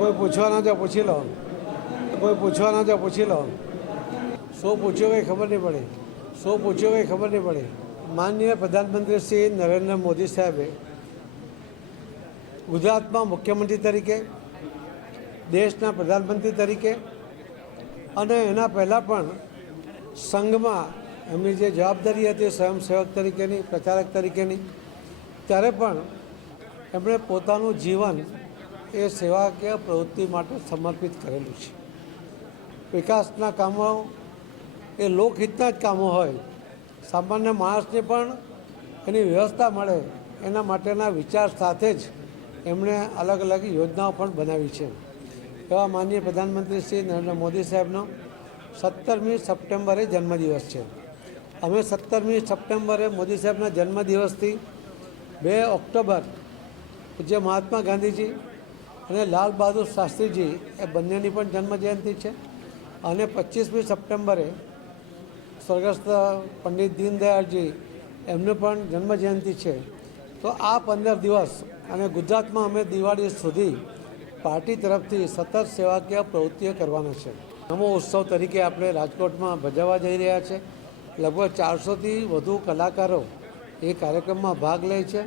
કોઈ પૂછવાના જો પૂછી લો, કોઈ પૂછવાના જો પૂછી લો. શું પૂછ્યું કંઈ ખબર નહીં પડે, શું પૂછ્યું કંઈ ખબર નહીં પડે. માનનીય પ્રધાનમંત્રી શ્રી નરેન્દ્ર મોદી સાહેબે ગુજરાતમાં મુખ્યમંત્રી તરીકે, દેશના પ્રધાનમંત્રી તરીકે અને એના પહેલાં પણ સંઘમાં એમની જે જવાબદારી હતી સ્વયંસેવક તરીકેની, પ્રચારક તરીકેની, ત્યારે પણ એમણે પોતાનું જીવન એ સેવાકીય પ્રવૃત્તિ માટે સમર્પિત કરેલું છે. વિકાસના કામો એ લોકહિતના જ કામો હોય, સામાન્ય માણસને પણ એની વ્યવસ્થા મળે એના માટેના વિચાર સાથે જ એમણે અલગ અલગ યોજનાઓ પણ બનાવી છે. એવા માનનીય પ્રધાનમંત્રી શ્રી નરેન્દ્ર મોદી સાહેબનો 17મી સપ્ટેમ્બરે જન્મદિવસ છે. અમે 17મી સપ્ટેમ્બરે મોદી સાહેબના જન્મદિવસથી 2 ઓક્ટોબર જે મહાત્મા ગાંધીજી અને લાલ બહાદુર શાસ્ત્રીજી એ બંનેની પણ જન્મજયંતિ છે અને 25મી સપ્ટેમ્બરે સ્વર્ગસ્થ પંડિત દીનદયાળજી એમની પણ જન્મજયંતિ છે. તો આ 15 દિવસ અને ગુજરાતમાં અમે દિવાળી સુધી પાર્ટી તરફથી સતત સેવાકીય પ્રવૃત્તિઓ કરવાના છે. નમો ઉત્સવ તરીકે આપણે રાજકોટમાં ભજવવા જઈ રહ્યા છે. લગભગ 400થી વધુ કલાકારો એ કાર્યક્રમમાં ભાગ લે છે.